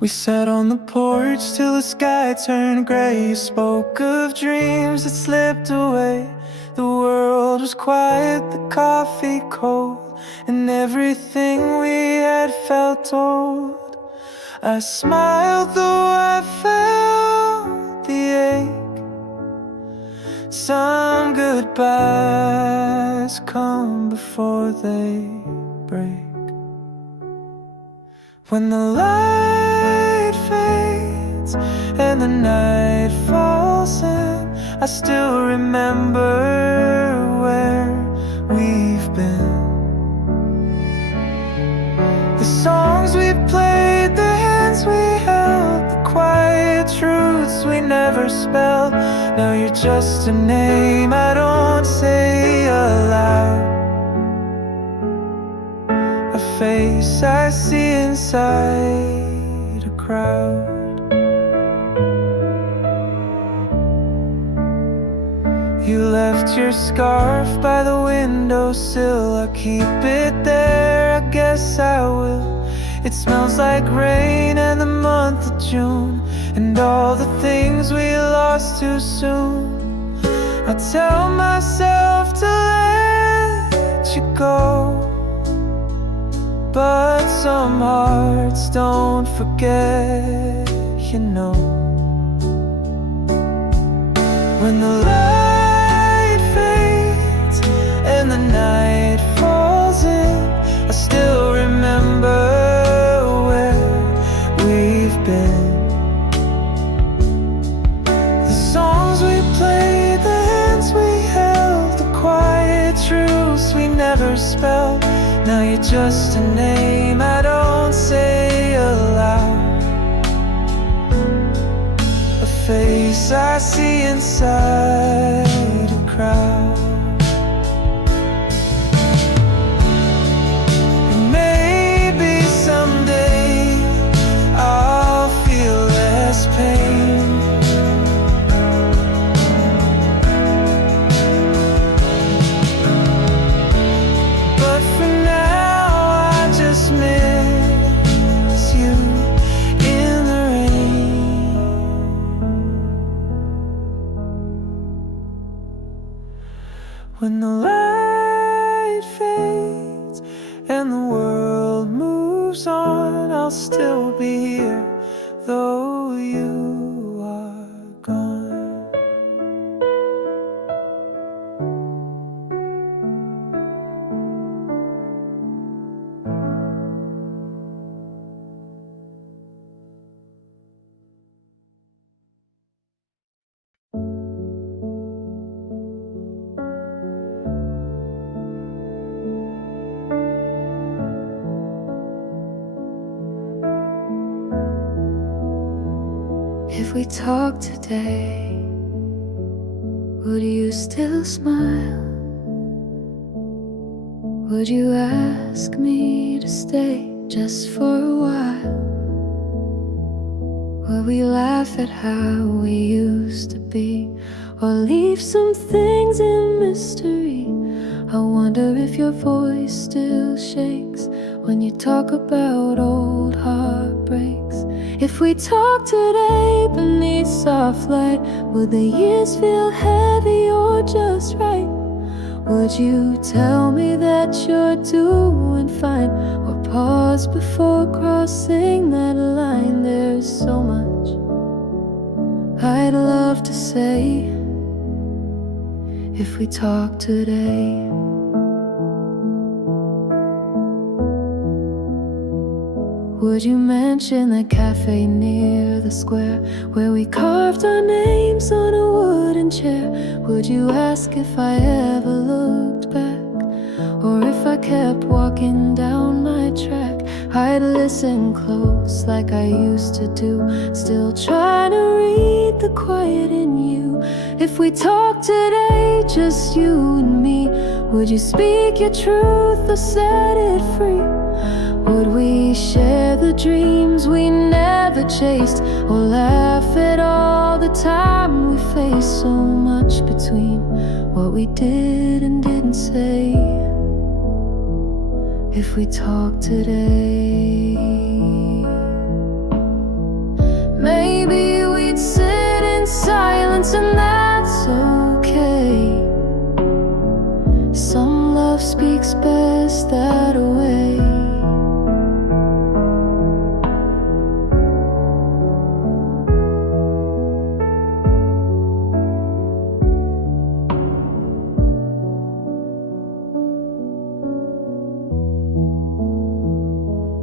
We sat on the porch till the sky turned gray. You spoke of dreams that slipped away. The world was quiet, the coffee cold, and everything we had felt old. I smiled though I felt the ache. Some goodbyes come before they break. When the light fades and the night falls in, I still remember where we've been. The songs we played, the hands we held, the quiet truths we never spelled. Now you're just a name I don't say aloud, a face I see inside a crowd. You left your scarf by the windowsill. I'll keep it there, I guess I will. It smells like rain and the month of June, and all the things we lost too soon. I tell myself to let you go, but some hearts don't forget, you know. When the light fades and the night falls in, I still remember where we've been. The songs we played, the hands we held, the quiet truths we never spelled. Now you're just a name I don't say aloud, a face I see inside a crowd. And maybe someday I'll feel less pain, but for now I just miss you in the rain. When the light fades and the world moves on, I'll still be here, though you are gone. If we talk today, would you still smile? Would you ask me to stay just for a while? Would we laugh at how we used to be, or leave some things in mystery? I wonder if your voice still shakes when you talk about old heartbreaks. If we talk today beneath soft light, would the years feel heavy or just right? Would you tell me that you're doing fine, or pause before crossing that line? There's so much I'd love to say if we talk today. Would you mention that cafe near the square where we carved our names on a wooden chair? Would you ask if I ever looked back, or if I kept walking down my track? I'd listen close like I used to do, still trying to read the quiet in you. If we talk today, just you and me, would you speak your truth or set it free? Would we share the dreams we never chased, or laugh at all the time we faced? So much between what we did and didn't say. If we talk today, moments, and that's okay. Some love speaks best that way.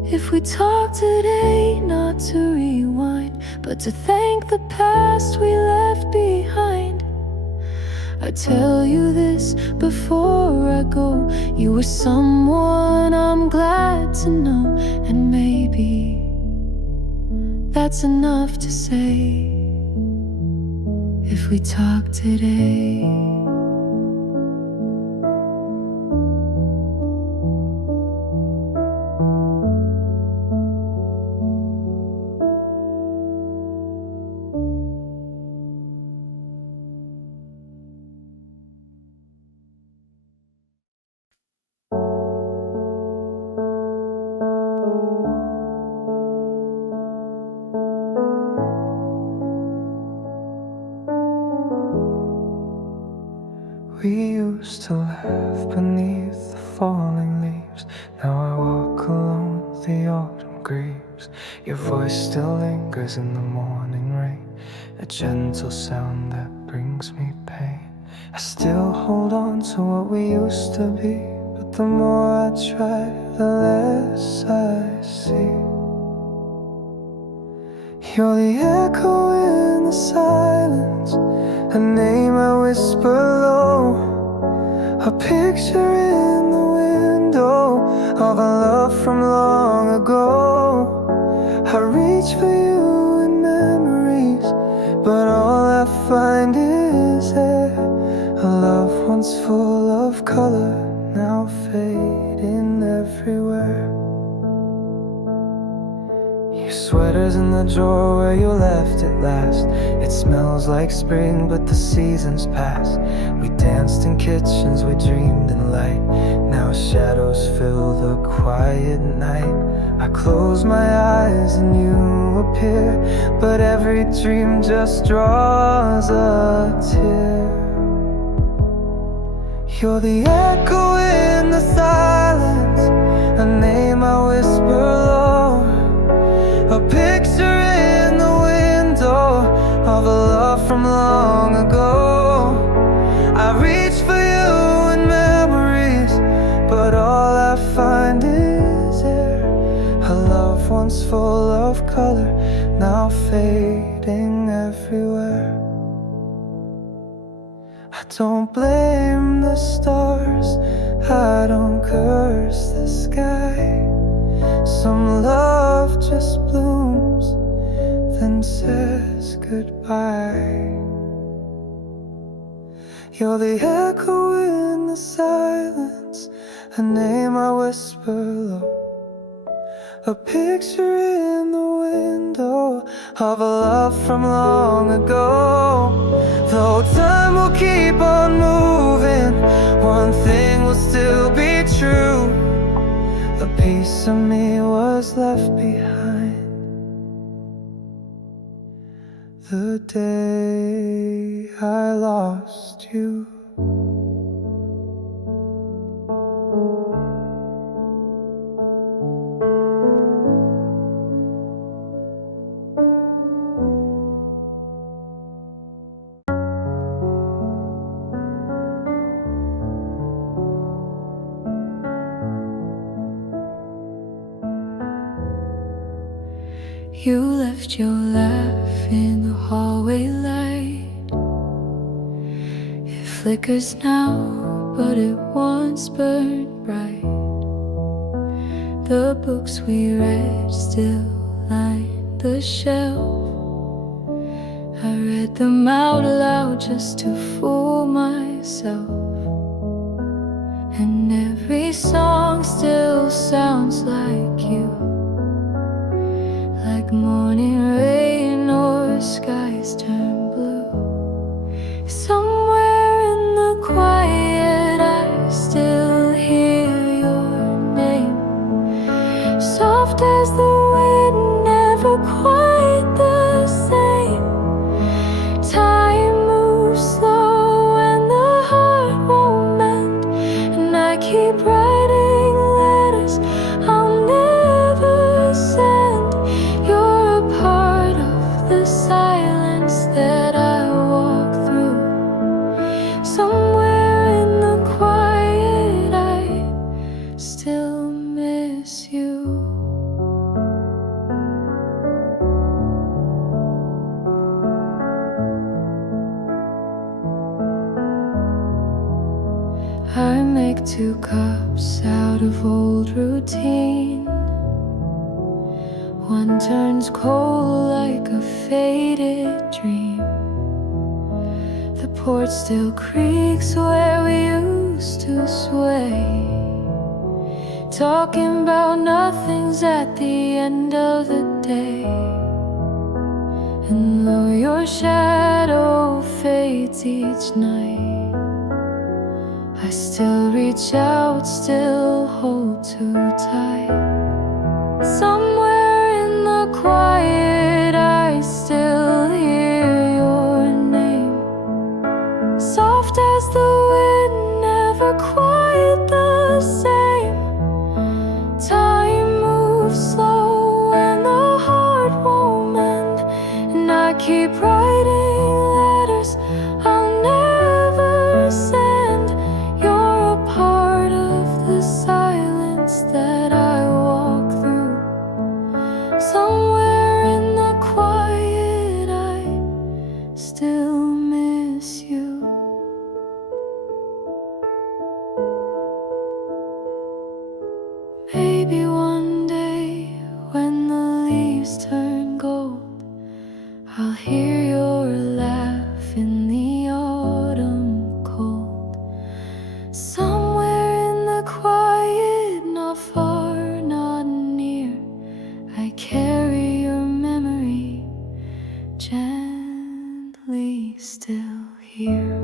If we talk today, not to rewind, but to thank the past we left behind. I tell you this before I go, you were someone I'm glad to know. And maybe that's enough to say. If we talk today, we used to laugh beneath the falling leaves. Now I walk alone, the autumn grieves. Your voice still lingers in the morning rain, a gentle sound that brings me pain. I still hold on to what we used to be, but the more I try, the less I see. You're the echo in the silence, a name I whisper low, a picture in the window of a love from long ago. I reach for you in memories, but all I find is air. A love once full of color, now fading everywhere. Your sweater's in the drawer where you left it last. It smells like spring, but the seasons pass. We danced in kitchens, we dreamed in light. Now shadows fill the quiet night. I close my eyes and you appear, but every dream just draws a tear. You're the echo in the silence, a name I whisper low, a picture in the window of a love from long ago. I reach for you in memories, but all I find is air. A love once full of color, now fading everywhere. I don't blame the stars, I don't curse the sky. Some love just blooms, then says goodbye. You're the echo in the silence, a name I whisper low, a picture in the window of a love from long ago. Though time will keep on moving, one thing will still be true. A piece of me was left behind the day I lost you. you left your laugh in the hallway light. It flickers now, but it once burned bright. The books we read still line the shelf. I read them out loud just to fool myself. And every song still sounds like you, like morning rain or skies turn blue. Somewhere in the quiet I still hear your name, soft as the wind, never quite the same. Time keep writing letters I'll never send. You're a part of the silence that I walk through. Somewhere in the quiet I still miss you. I make 2 cups out of old routine. One turns cold like a faded dream. The porch still creaks where we used to sway, talking about nothing's at the end of the day. And though your shadow fades each night, I still reach out, still hold too tight. Somewhere in the quiet I still hear your name, soft as the wind, never quite the same. Time moves slow and the heart won't mend, and I keep writing letters I'll never send. You're a part of the silence that I walk through. Somewhere in the quiet I still miss you. Maybe one day when the leaves turn gold, I'll hear your laugh in the autumn cold. Somewhere in the quiet, not far, not near, I carry your memory gently still here.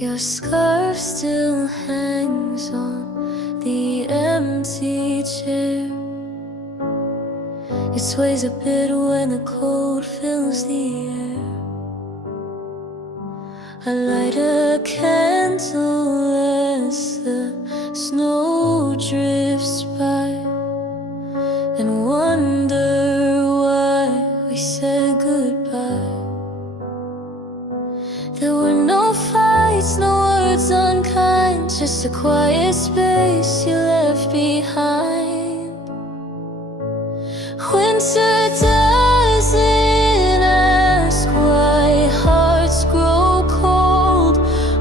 Your scarf still hangs on the empty chair. It sways a bit when the cold fills the air. I light a candle as the snow drifts by, and wonder why we said goodbye. There were no fights, no words unkind, just a quiet space you left behind. Winter doesn't ask why hearts grow cold,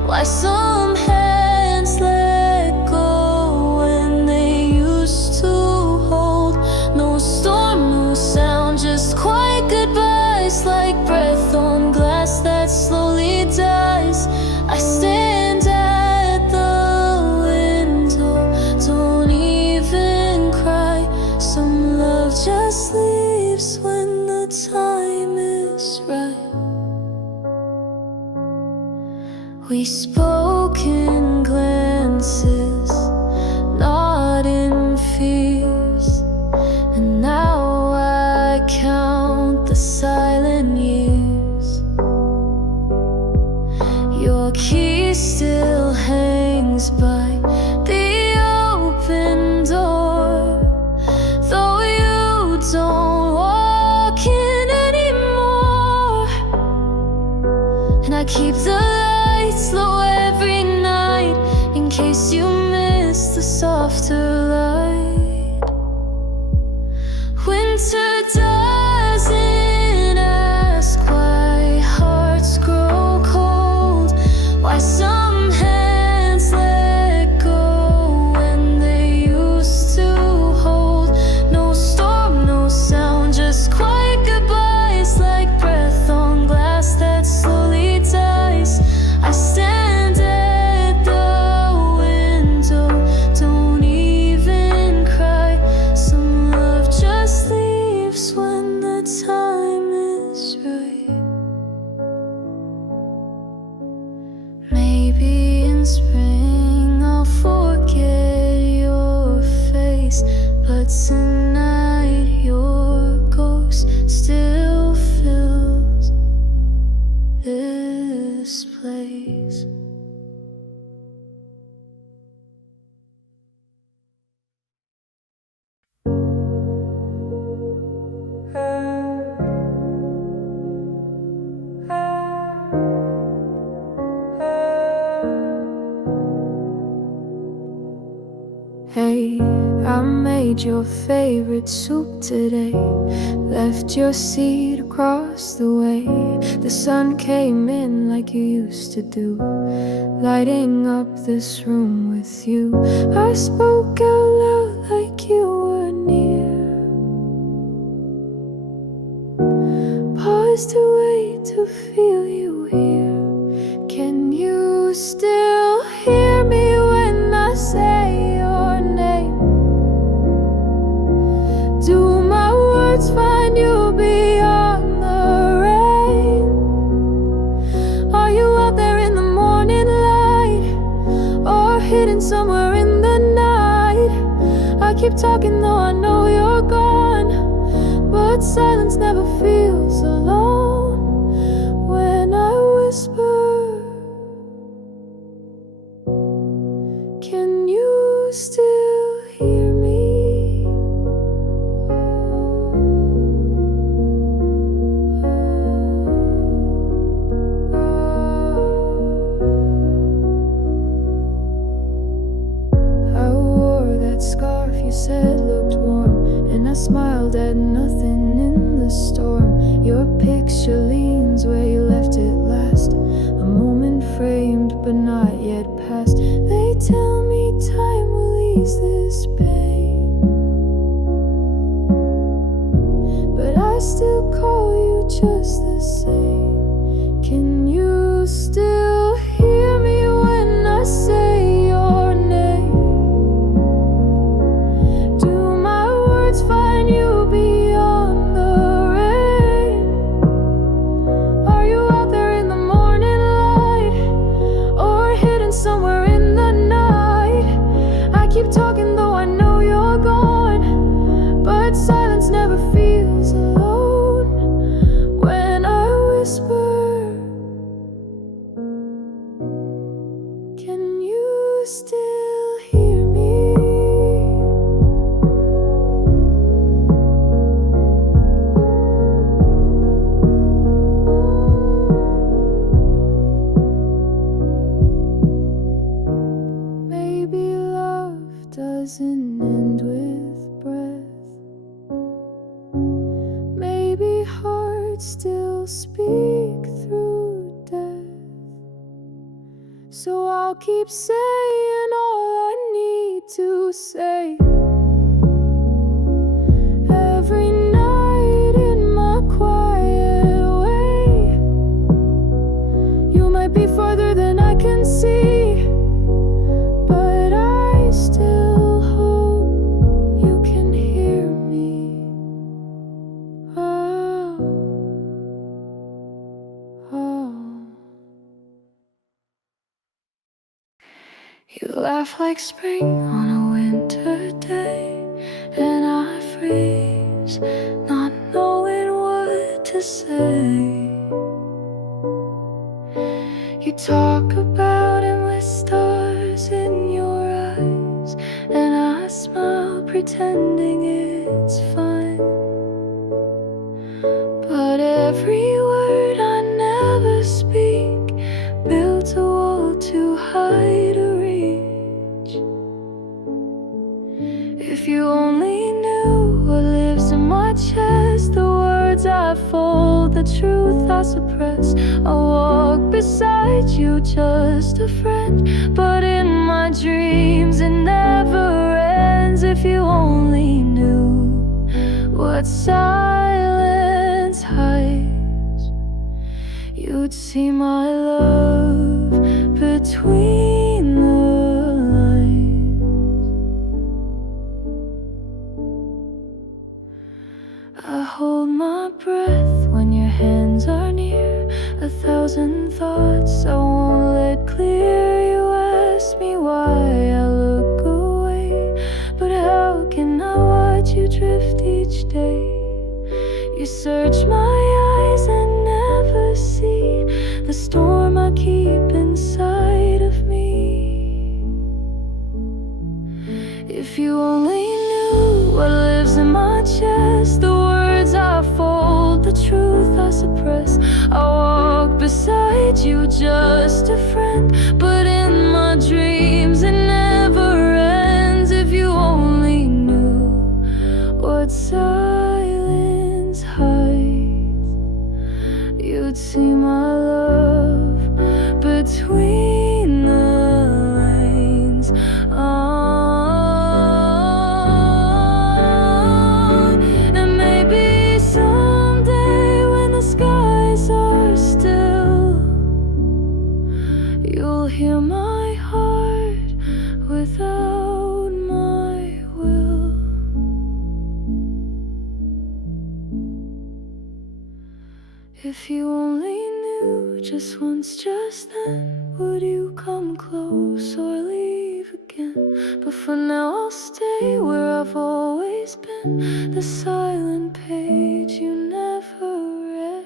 why some hands let go when they used to hold. No storm, no sound, just quiet goodbyes, like breath on glass that slowly dies. I stand at the window, don't even cry. Some love just leaves when the time is right. We spoke in glances, not in fears, and now I count the silent years. Your key still hangs by the open door, though you don't walk in anymore. And I keep the lights low every night, in case you miss the softer light. Winter doesn't ask why hearts grow cold, why some hands let go when they used to hold. No storm, no sound, just quiet goodbyes, like breath on glass that slowly dies. I stand at the window, don't tonight your ghost still fills this place. Hey, I made your favorite soup today, left your seat across the way. The sun came in like you used to do, lighting up this room with you. I spoke out loud like you were near, paused to wait to feel you here. Can you still hear me when I say your name? Do my words find you beyond the rain? Are you out there in the morning light, or hidden somewhere in the night? I keep talking though I know you're gone, but silence never feels alone when I whisper. Can you still hear me? I wore that scarf you said looked warm, and I smiled at nothing in the storm. Your picture leans where you left it last, a moment framed but not yet past. They tell me time will ease this pain, but I still call you just the same. Can you still hear me when I say your name? Do my words find you beyond the rain? Are you out there in the morning light, or hidden somewhere in the night? I keep talking though I know you're gone, but silence never feels alone when I whisper. Can you still hear me? Maybe love doesn't end with breath. Maybe hearts still speak through death. So I'll keep saying all I need to say. Every night in my quiet way. You might be farther than I can see, but I still hope you can hear me. Oh, oh. You laugh like spring on a winter day, and I freeze, not knowing what to say. You talk about him with stars in your eyes, and I smile pretending it's fine. But every word I never speak builds a wall too high to reach. If you only knew what lives in my chest, the words I fold, the truth I suppress. I walk beside you, just a friend, but in my dreams it never ends. If you only knew what silence hides, you'd see my love between the lines. I hold my breath when your hands are near, 1,000 thoughts I won't let clear. You ask me why I look away, but how can I watch you drift each day. You search my eyes and never see the storm I keep inside of me. If you only knew what lives in my chest, the words I fold, the truth I suppress. I walk beside you, just a friend, but in my dreams it never ends. If you only knew what silence hides, you'd see my love between the lines. And maybe someday when the skies are still, you'll hear my heart without my will. If you only knew just once, just then, would you come close or leave again? But for now I'll stay where I've always been, the silent page you never read.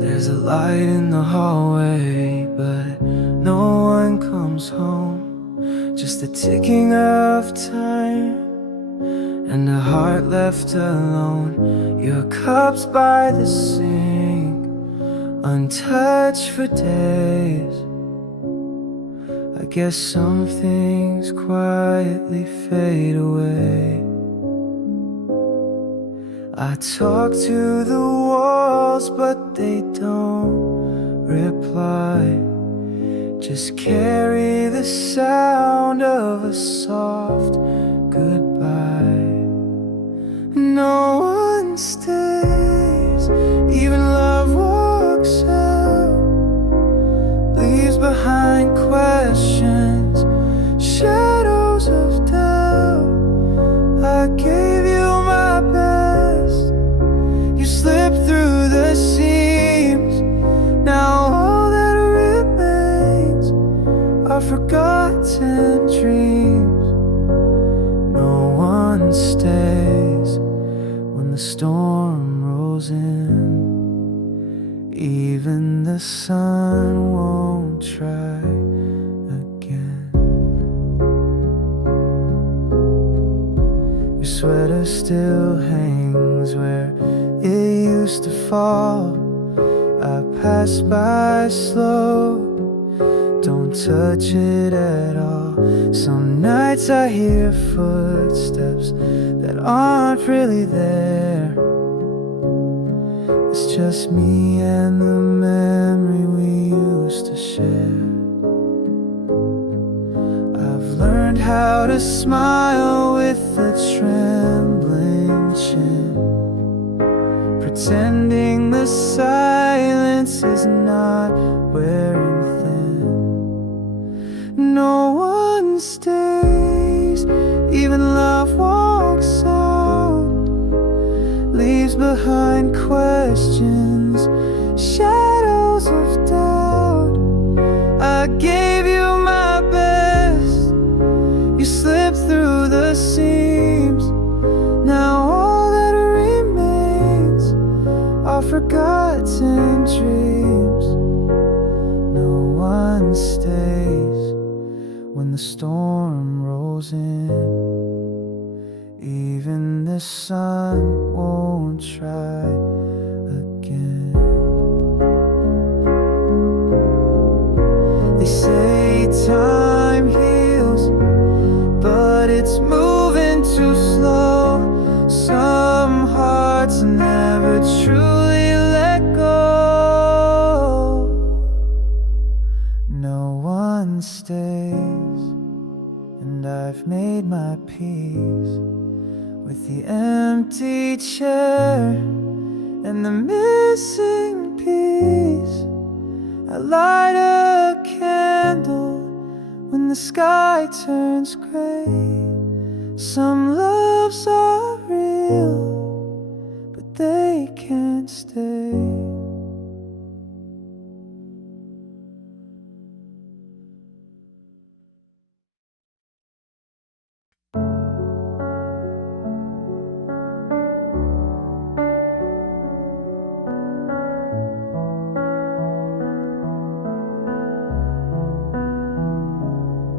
There's a light in the hallway, but no one comes home. Just the ticking of time and a heart left alone. Your cup's by the sink, untouched for days. I guess some things quietly fade away. I talk to the walls, but they don't reply. Just carry the sound of a soft goodbye. No one stays, even love walks out, leaves behind questions, shadows of doubt. I gave you my best, you slipped through the seams. Now all that remains are forgotten dreams. No one stays when the storm rolls in. Even the sun won't try again. Your sweater still hangs where it used to fall. I pass by slow, don't touch it at all. Some nights I hear footsteps that aren't really there. It's just me and the memory we used to share. I've learned how to smile with a trembling chin, pretending the silence is not wearing thin. No one stays, even love walks out, leaves behind questions, shadows of doubt. I gave you my best, you slipped through the seams. Now all that remains are forgotten dreams. No one stays when the storm rolls in. Even the sun won't try again. They say time heals, but it's moving too slow. Some hearts never truly let go. No one stays, and I've made my peace with the empty chair and the missing piece. I light a candle when the sky turns gray. Some loves are real, but they can't stay.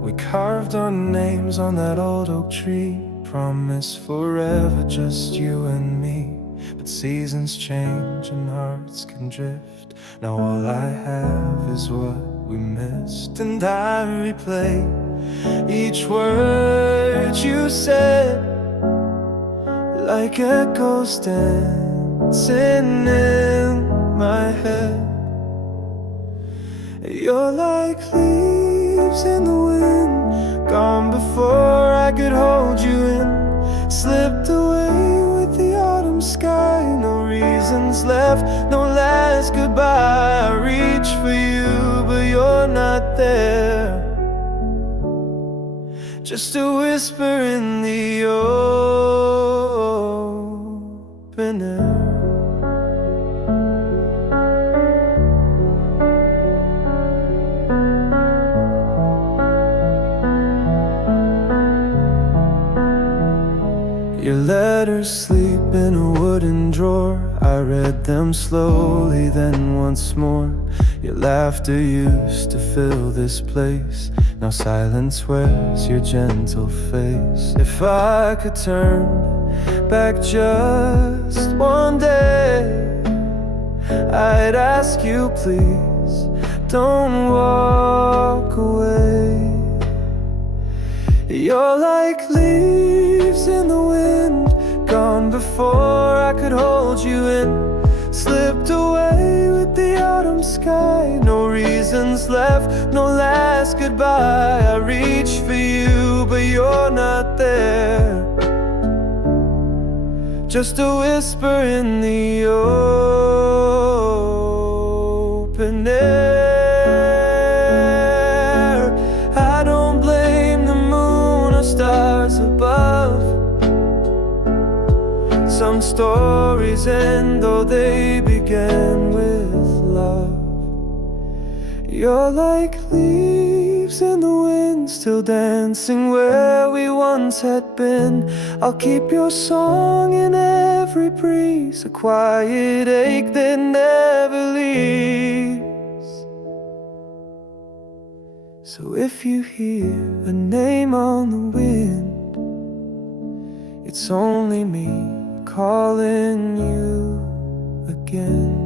We carved our names on that old oak tree, promised forever, just you and me. But seasons change and hearts can drift. Now all I have is what we missed, and I replay each word you said like echoes dancing in my head. You're like leaves in the wind, gone before I could hold you in. Slipped away with the autumn sky, no reasons left, no last goodbye. I reach for you, but you're not there. Just a whisper in the open air. Your letters sleep in a wooden drawer. I read them slowly, then once more. Your laughter used to fill this place. Now silence wears your gentle face. If I could turn back just one day, I'd ask you, please, don't walk away. You're like leaves in the wind, gone before I could hold you in. Slipped away with the autumn sky, no reasons left, no last goodbye. I reach for you, but you're not there. Just a whisper in the open air. I don't blame the moon or stars above. Some stories end though they began with love. You're like leaves in the wind, still dancing where we once had been. I'll keep your song in every breeze, a quiet ache that never leaves. So if you hear a name on the wind, it's only me calling you again.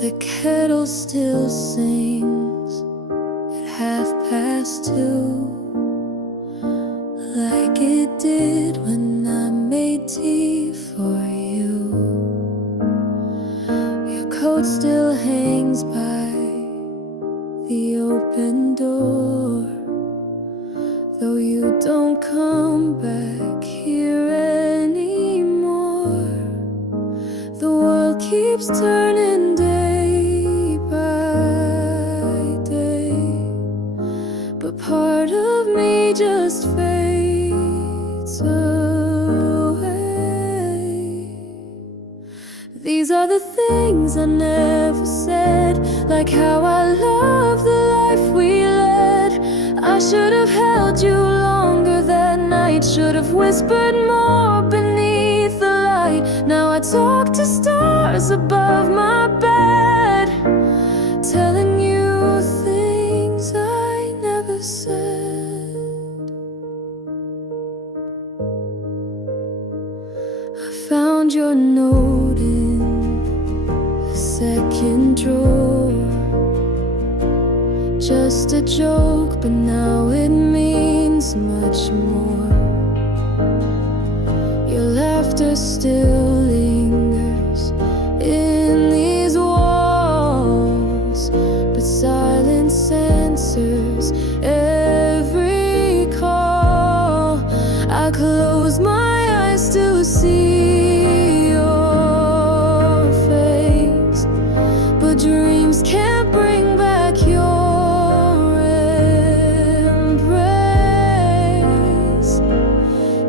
The kettle still sings at 2:30, like it did when I made tea for you. Your coat still hangs by the open door, though you don't come back here anymore. The world keeps turning day by day, but part of me just fades away. These are the things I never said, like how I love the life we led. I should have held you longer that night, should have whispered more beneath the light. Now I talk to stars above my bed, telling you things I never said. I found your note in the second drawer, just a joke, but now it means much more. Your laughter still lingers in these walls, but silence censors every call. I close my eyes to see your face, but dreams can't bring back your embrace.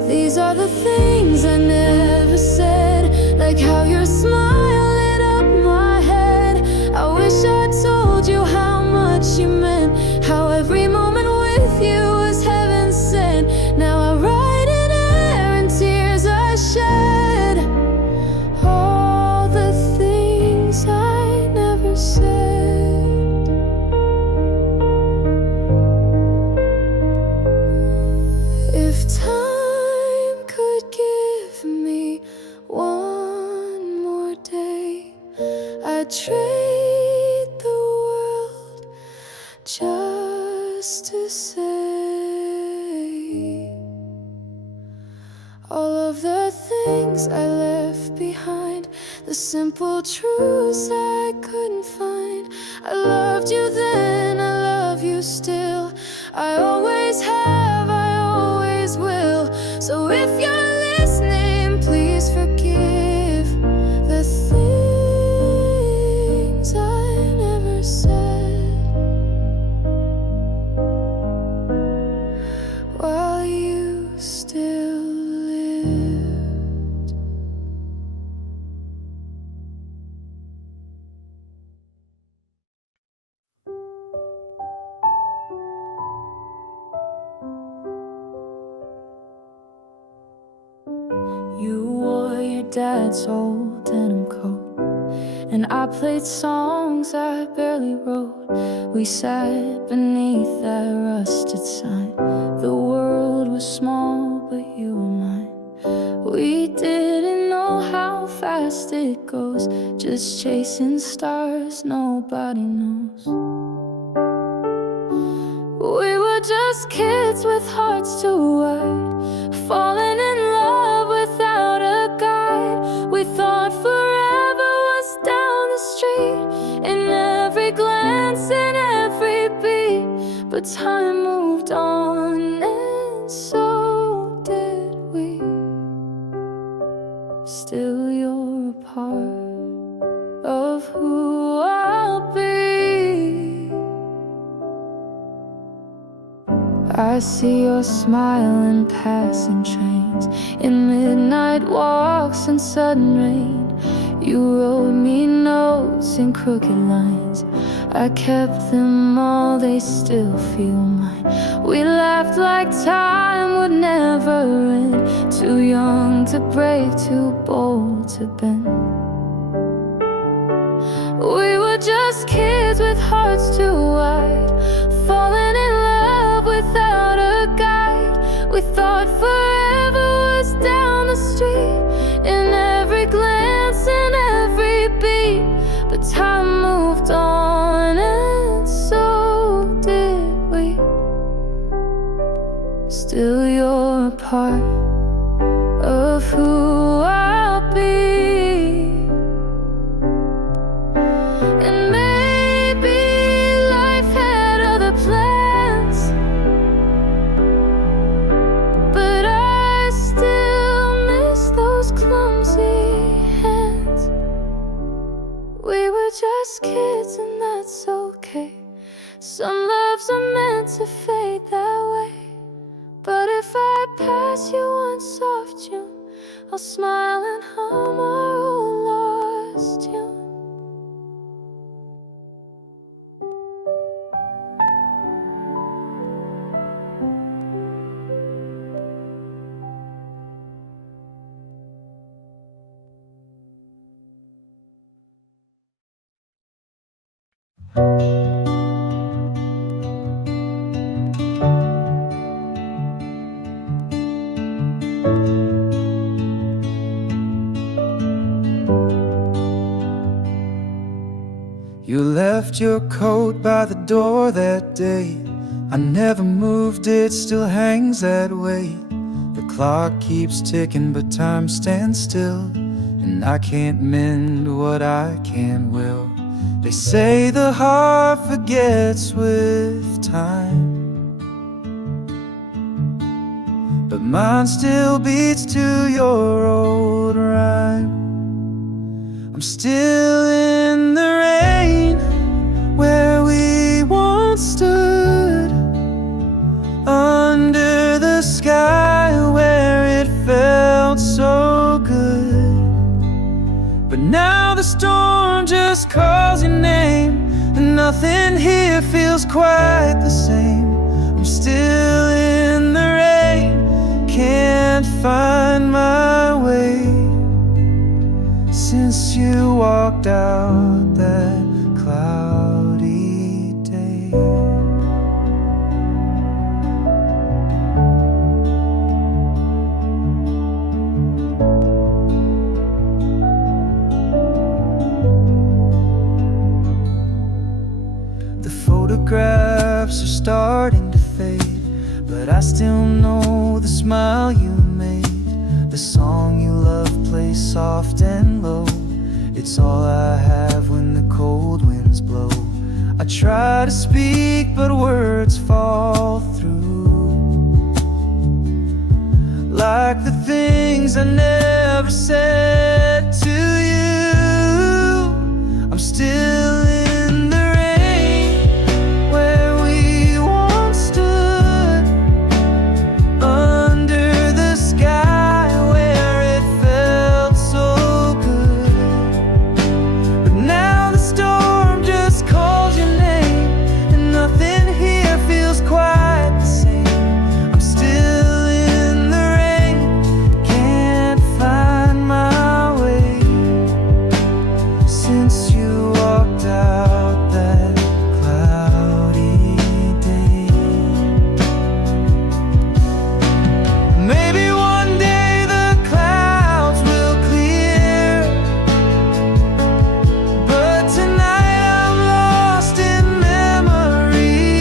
These are the things I never said, like how your smile lit up my head. I wish I told you how much you meant, how every moment with you was heaven sent. Now I write in air and tears I shed, all the things I never said. If time could give me one more day, I'd trade the world just to say all of the things I left behind, the simple truths I couldn't find. I loved you then, I love you still. I always have, I always will. So if you're listening, please forgive the things I never said while you still lived. You wore your dad's old denim coat, and I played songs I barely wrote. We sat beneath that rusted sign. The world was small, but you were mine. We didn't know how fast it goes, just chasing stars nobody knows. We were just kids with hearts too wide, falling in love without a guide. We thought forever was down the street, in every glance, in every beat. But time moved on, and so did we. Still you're a part of who I'll be. I see your smile in passing trains, in midnight walks and sudden rain. You wrote me notes in crooked lines. I kept them all, they still feel mine. We laughed like time would never end, too young to break, too bold to bend. We were just kids with hearts too wide, falling in love without a guide. We thought forever was down the street, in every glance, in every beat. But time moved on, and so did we. Still you're a part of who I'll be. And maybe life had other plans, but I still miss those clumsy hands. We were just kids and that's okay. Some loves are meant to fade that way. But if I pass you one soft tune, I'll smile and hum our old lost tune. You left your coat by the door that day. I never moved, it still hangs that way. The clock keeps ticking, but time stands still, and I can't mend what I can't will. They say the heart forgets with time, but mine still beats to your old rhyme. I'm still in the rain where we once stood, under the sky where it felt so good. But now the storm just calls your name, and nothing here feels quite the same. I'm still in the rain, can't find my way, since you walked out that cloudy day. The photographs are starting to fade, but I still know the smile you made. The song you love plays soft and low. It's all I have when the cold winds blow. I try to speak, but words fall through, like the things I never said to you. I'm still in the rain where we once stood, under the sky where it felt so good. But now the storm just calls your name, and nothing here feels quite the same. I'm still in the rain, can't find my way, since you walked out that cloudy day. Maybe one day the clouds will clear, but tonight I'm lost in memories,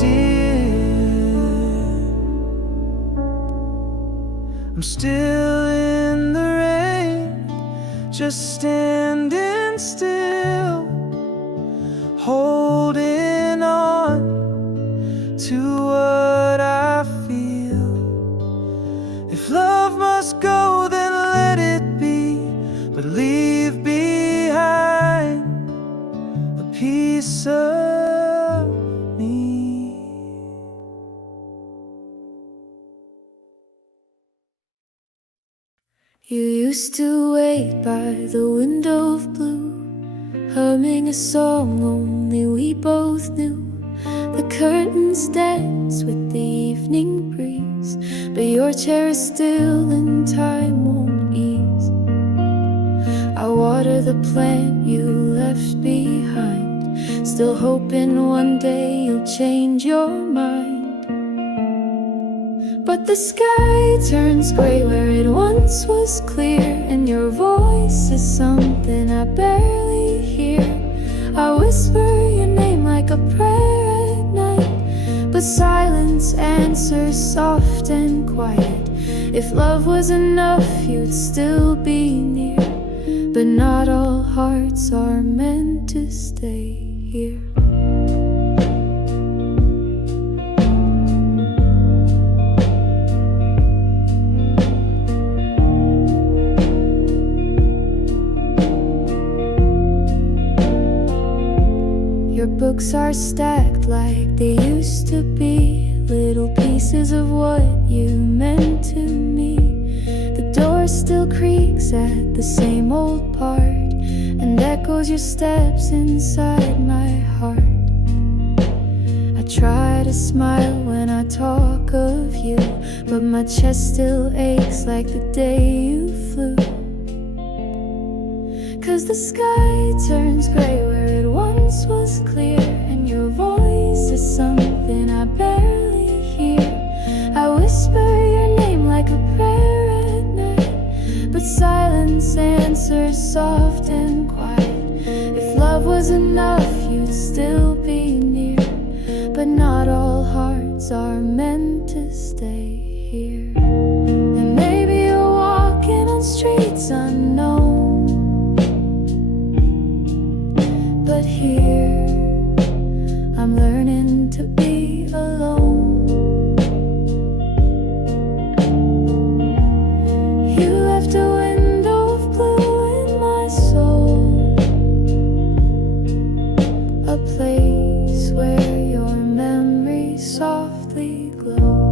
dear. I'm still in the rain, just standing still, holding on to what I feel. If love must go, then let it be, but leave behind a piece of me. You used to wait by the window of blue, humming a song only we both knew. The curtains dance with the evening breeze, but your chair is still and time won't ease. I water the plant you left behind, still hoping one day you'll change your mind. But the sky turns gray where it once was clear, and your voice is something I barely hear. I whisper your name like a prayer at night, but silence answers soft and quiet. If love was enough, you'd still be near, but not all hearts are meant to stay here. Your books are stacked like they used to be, little pieces of what you meant to me. The door still creaks at the same old part, and echoes your steps inside my heart. I try to smile when I talk of you, but my chest still aches like the day you flew. 'Cause the sky turns gray where it once was clear, and your voice is something I barely hear. I whisper your name like a prayer at night, but silence answers soft and quiet. If love was enough, you'd still be near, but not all hearts are meant to stay here. You left a window of blue in my soul, a place where your memory softly glows.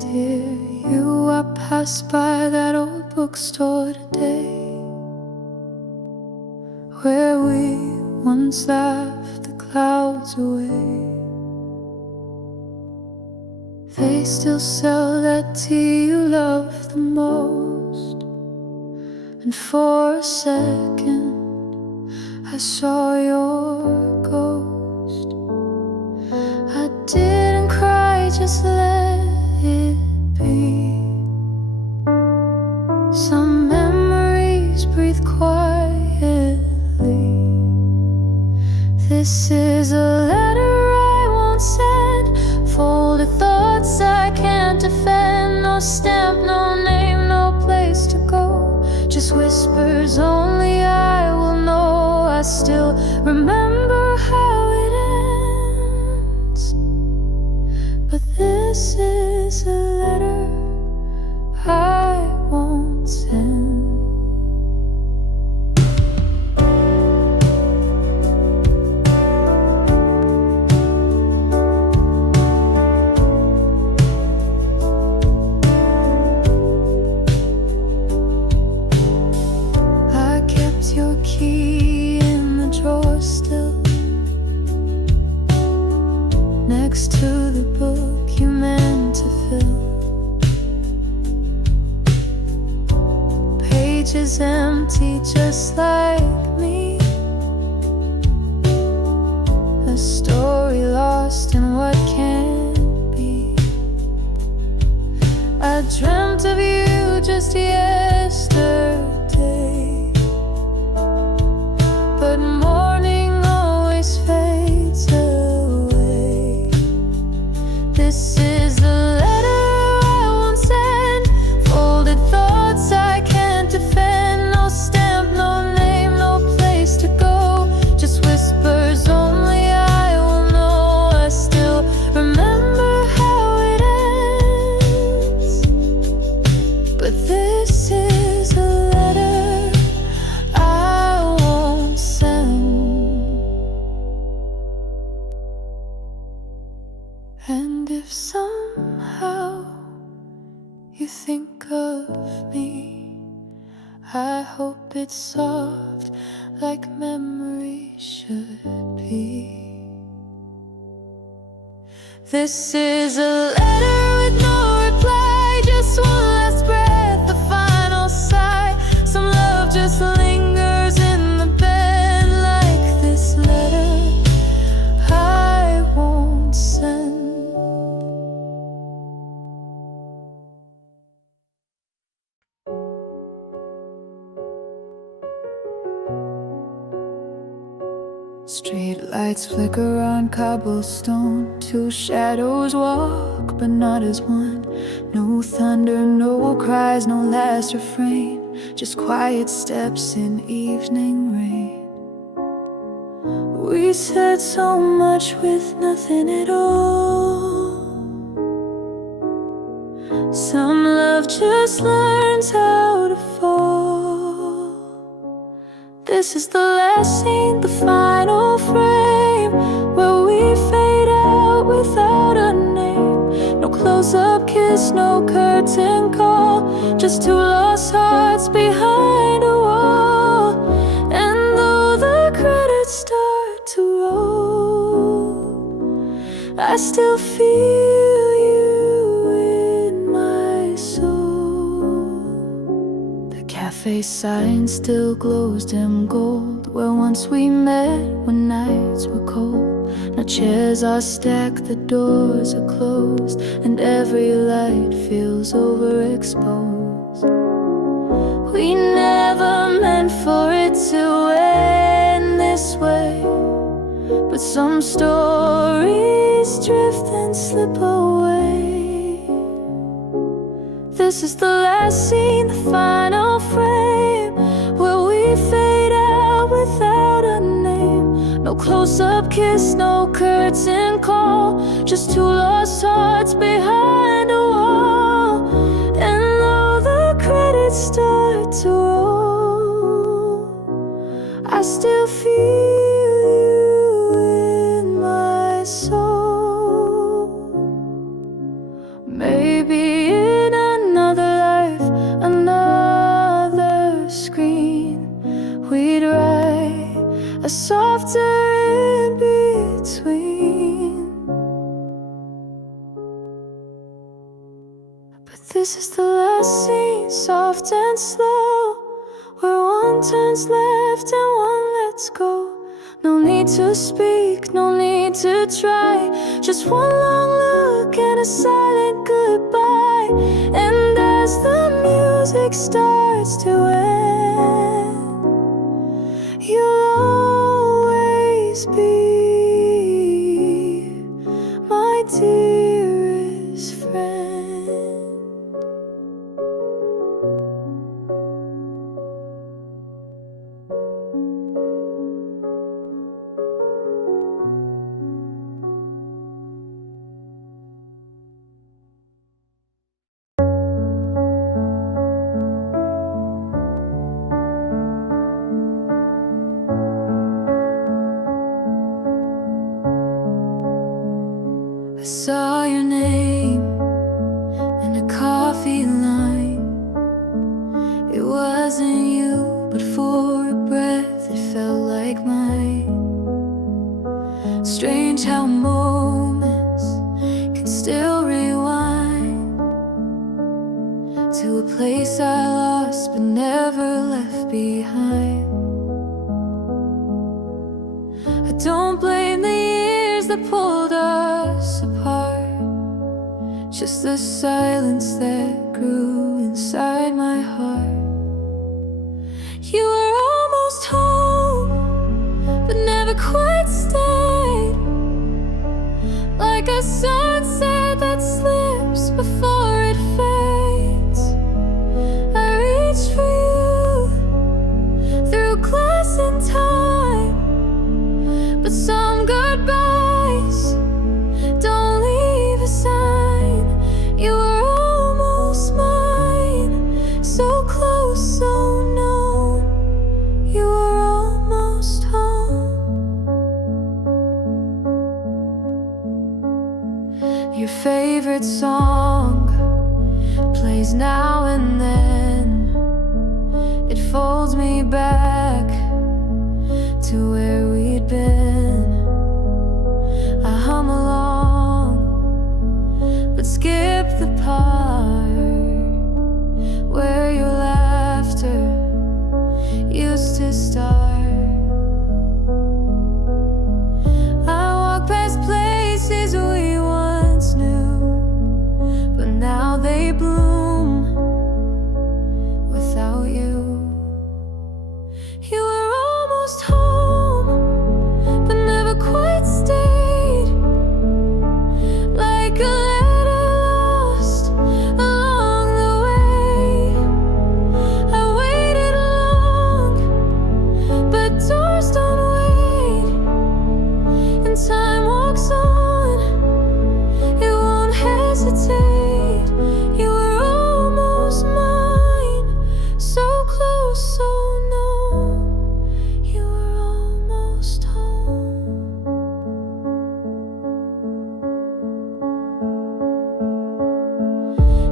Dear you, I passed by that old bookstore today, where we once laughed the clouds away. They still sell that tea you love the most, and for a second I saw your ghost. I didn't cry, just let it be. Some memories breathe quietly. This is a letter I won't send, folded thoughts I can't defend. No stamp, no name, no place to go, just whispers only I will know. I still remember how it ends, but this is a letter I won't send. I kept your key in the drawer still, next to the book you meant to fill. Pages empty just like me, a story lost in what can't be. I dreamt of you just yesterday, but morning always fades away. This is a letter I won't send, folded thoughts I can't defend. No stamp, no name, no place to go, just whispers only I will know. I still remember how it ends, but this is a letter I won't send. And if somehow you think of me, I hope it's soft like memory should be. This is a letter with no reply, just one last breath, a final sigh. Some love just lingers in the bed, like this letter I won't send. Street lights flicker on cobblestone, two shadows walk but not as one. No thunder, no cries, no last refrain, just quiet steps in evening rain. We said so much with nothing at all. Some love just learns how to fall. This is the last scene, the final frame, where we fade out without a name. No close-up kiss, no curtain call, just two lost hearts behind a wall. And though the credits start to roll, I still feel you in my soul. The cafe sign still glows dim gold, where once we met when nights were cold. Now chairs are stacked, the doors are closed, and every light feels overexposed. We never meant for it to end this way, but some stories drift and slip away. This is the last scene, the final frame, where we fade out without a name. No close-up kiss, no curtain call, just two lost hearts behind a wall. And though the credits start to roll, I still feel you in my soul. Maybe in another life, another screen, we'd write a softer in between. But this is the last scene, soft and slow, where one turns left and one lets go. No need to speak, no need to try, just one long look and a silent goodbye. And as the music starts to end, you'll always be my dearest friend. I saw your name in a coffee line. It wasn't you, but for a breath it felt like mine. Strange how moments can still rewind to a place I lost but never left behind. I don't blame the years that pulled us apart, just the silence that grew inside my heart. You were almost home, but never quite stayed, like a sunset that slips before it fades. I reached for you through glass and time, but some goodbyes don't leave a sign. You were almost mine, so close, so known. You were almost home. Your favorite song plays now and then. It folds me back to where we'd been. I hum along, but skip the part where your laughter used to start. I walk past places we once knew, but now they bloom without you. You were almost home, but never quite stayed, like a letter lost along the way. I waited long, but doors don't wait, and time walks on, it won't hesitate. You were almost mine, so close, so known. You were almost home.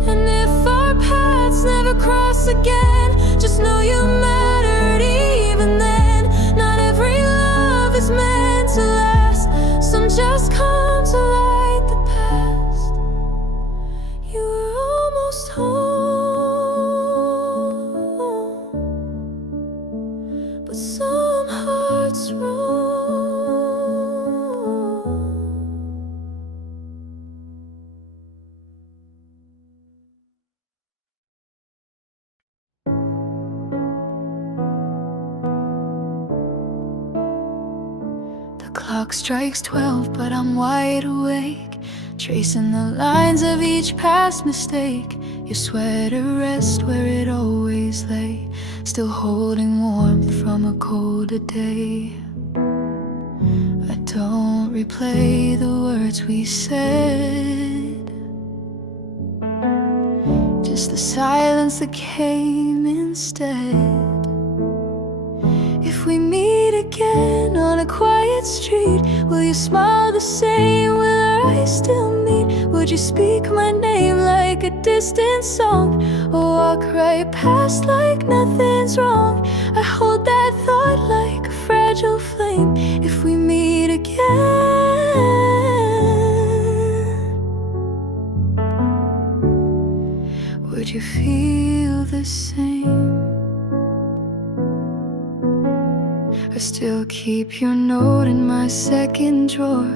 And if our paths never cross again, just know you mattered even then. Not every love is meant to last, some just come to light the past. You were almost home, but some hearts roam. Clock strikes 12, but I'm wide awake, tracing the lines of each past mistake. Your sweater rests where it always lay, still holding warmth from a colder day. I don't replay the words we said, just the silence that came instead. If we meet again on a quiet street, will you smile the same? Will our eyes still meet? Would you speak my name like a distant song, or walk right past like nothing's wrong? I hold that thought like a fragile flame. If we meet again, would you feel the same? I still keep your note in my second drawer.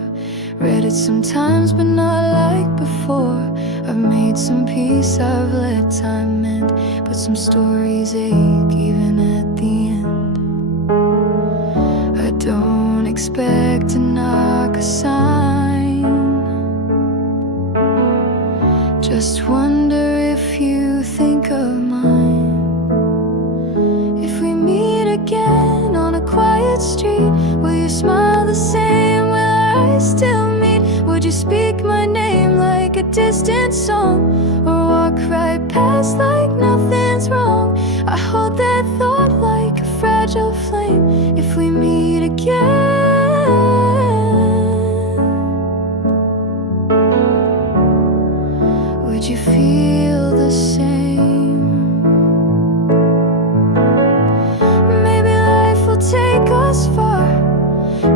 Read it sometimes, but not like before. I've made some peace, I've let time mend, but some stories ache even at the end. I don't expect to knock a sign, just wonder if you think of mine. If we meet again on a quiet street, will you smile the same? Will our eyes still meet? Would you speak my name like a distant song, or walk right past like nothing's wrong? I hold that thought like a fragile flame. If we meet again, would you feel the same? Maybe life will take us far,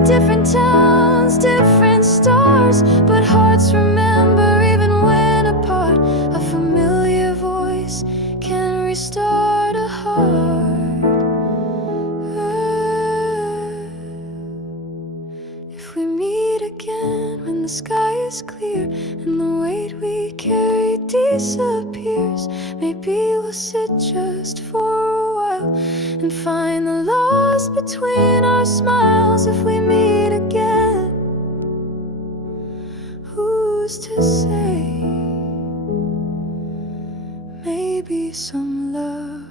different towns, different stars, but hearts remember even when apart. A familiar voice can restart a heart. If we meet again when the sky is clear and the weight we carry disappears, maybe we'll sit just for a while and find the lost between our smiles. If we meet again, who's to say? Maybe some love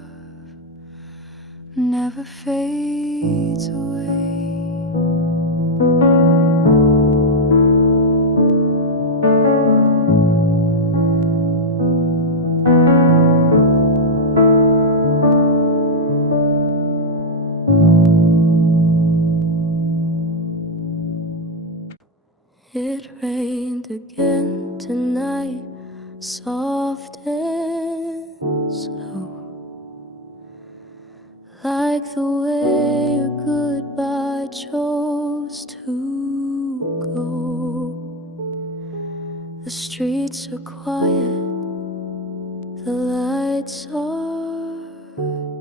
never fades away. It rained again tonight, soft and slow, like the way a goodbye chose to go. The streets are quiet, the lights are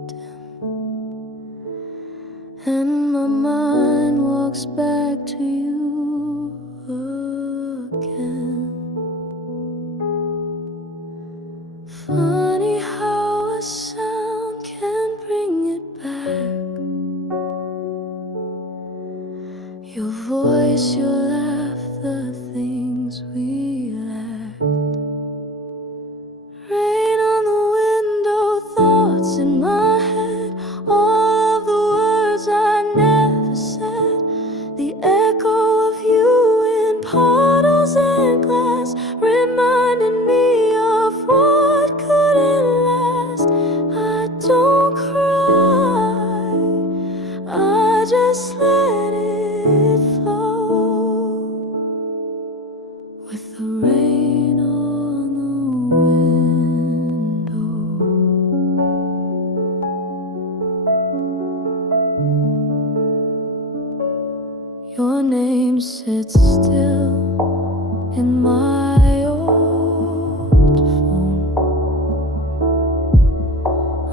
dim, and my mind walks back to you again. Funny how a sound can bring it back. Your voice, your laugh, the things we lack. Rain on the window, thoughts in my head, all of the words I never said. The echo of you in puddles and glass, reminding me of what couldn't last. I don't cry, I just let it flow, with the rain on the window. Your name sits still in my old phone,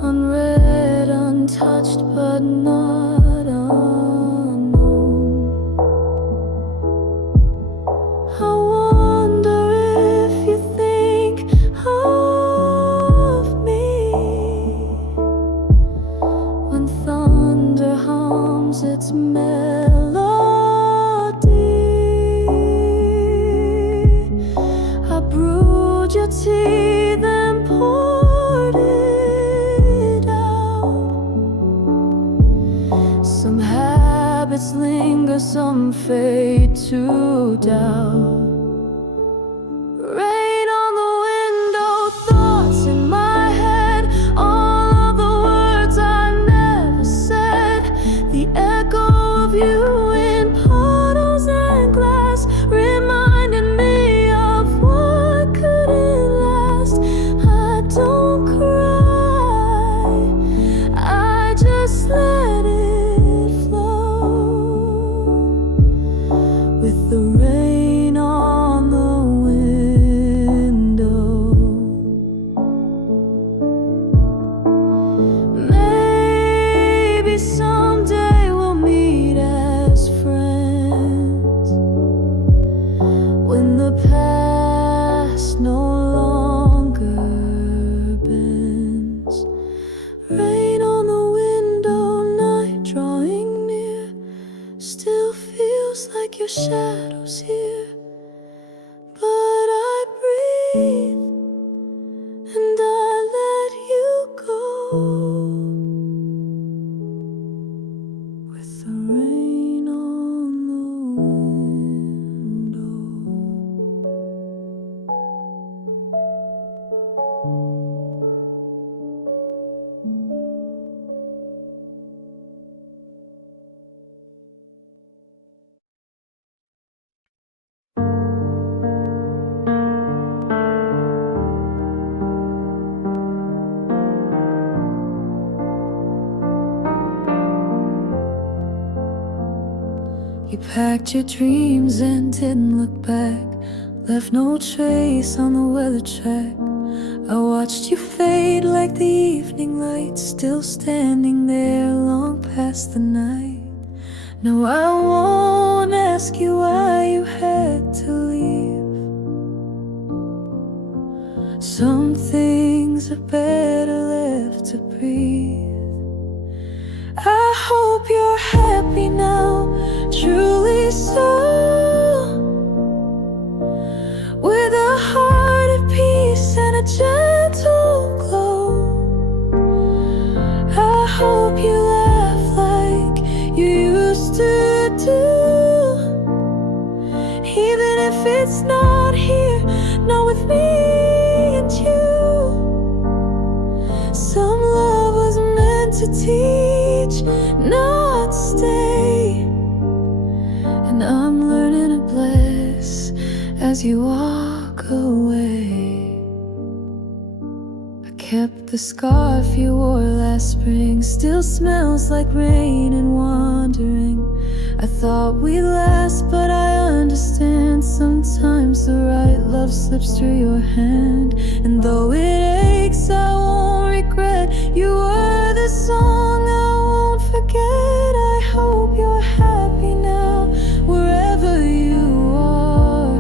unread, untouched, but not unknown. I wonder if you think of me when thunder hums its melody. some fade to doubt. Rain on the window, thoughts in my head, all of the words I never said. The echo of you in puddles and glass, reminding me of what couldn't last. I don't cry, I just let it flow with the rain on the window. Maybe someday we'll meet as friends, when the past no longer bends. Rain on the window, night drawing near, still feels like your shadow's here. But I breathe and I let you go with the rain on the window. You packed your dreams and didn't look back, left no trace on the weather track. I watched you fade like the evening light, still standing there long past the night. No, I won't ask you why you had to leave. Some things are better left to breathe. I hope you're happy now, truly so, with a heart at peace and a gentle glow. I hope you laugh like you used to do, even if it's not here, not with me and you. Some love was meant to teach, not stay, and I'm learning to bless as you walk away. I kept the scarf you wore last spring, still smells like rain and wandering. I thought we'd last, but I understand sometimes the right love slips through your hand. And though it aches, I won't regret. You were the song I won't forget. I hope you're happy now, wherever you are,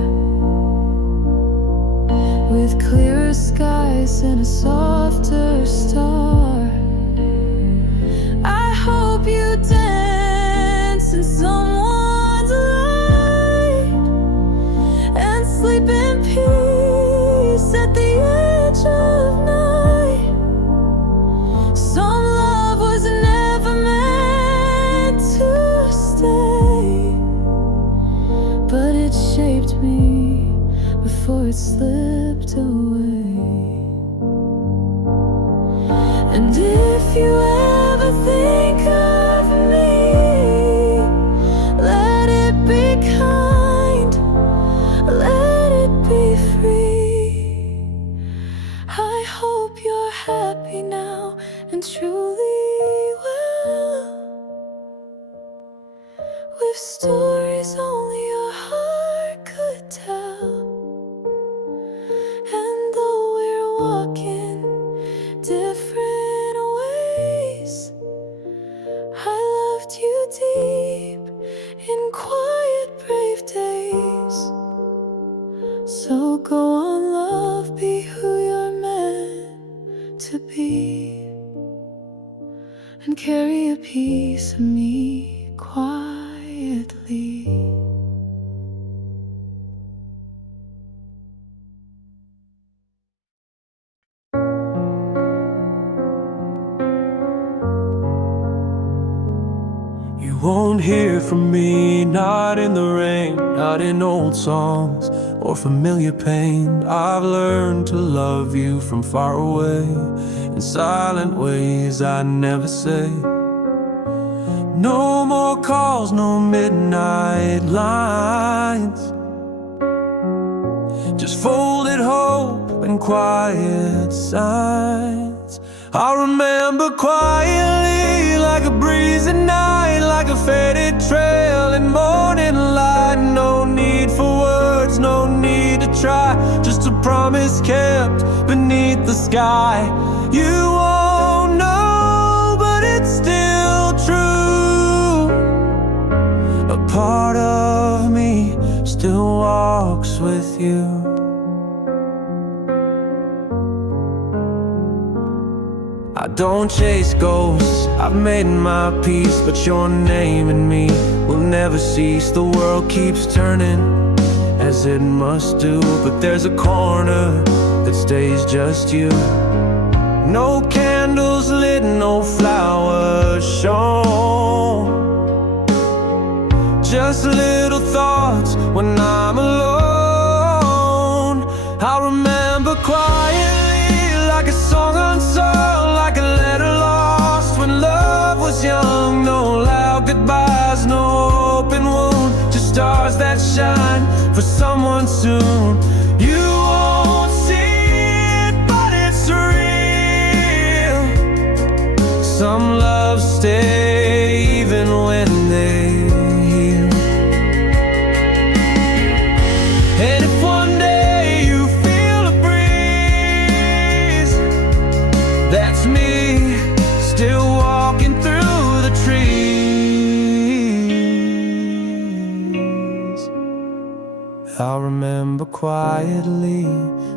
with clearer skies and a softer star. I hope you dance in someone's light and sleep in peace at the edge of night. Some love was never meant to stay, but it shaped me before it slipped away. And if you ever think of me, let it be kind, let it be free. I hope you're happy now and truly well, with stories only your heart could tell. And though we're walking different ways, I loved you deep in quiet, brave days. So go on, love, be who you're meant to be, and carry a piece of me quietly. You won't hear from me, not in the rain, not in old songs or familiar pain. I've learned to love you from far away, in silent ways I never say. No more calls, no midnight lines, just folded hope and quiet signs. I remember quietly, like a breeze at night, like a faded trail in morning light. No need for words, no need to try, just a promise kept beneath the sky. You won't know, but it's still true. A part of me still walks with you. I don't chase ghosts, I've made my peace, but your name and me will never cease. The world keeps turning, as it must do, but there's a corner that stays just you. No candles lit, no flowers shown, just little thoughts when I'm alone. I remember quietly, like a song unsung, like a letter lost when love was young. No loud goodbyes, no open wound, just stars that shine for someone soon. You won't see it, but it's real. Some loves stay even when they heal. And if one day you feel a breeze, that's me, still walking through the trees. I'll remember quietly,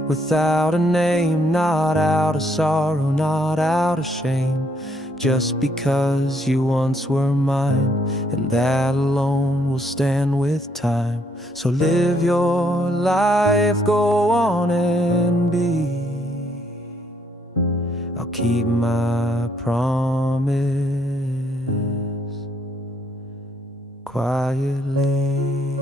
without a name, not out of sorrow, not out of shame, just because you once were mine, and that alone will stand with time. So live your life, go on and be. I'll keep my promise quietly.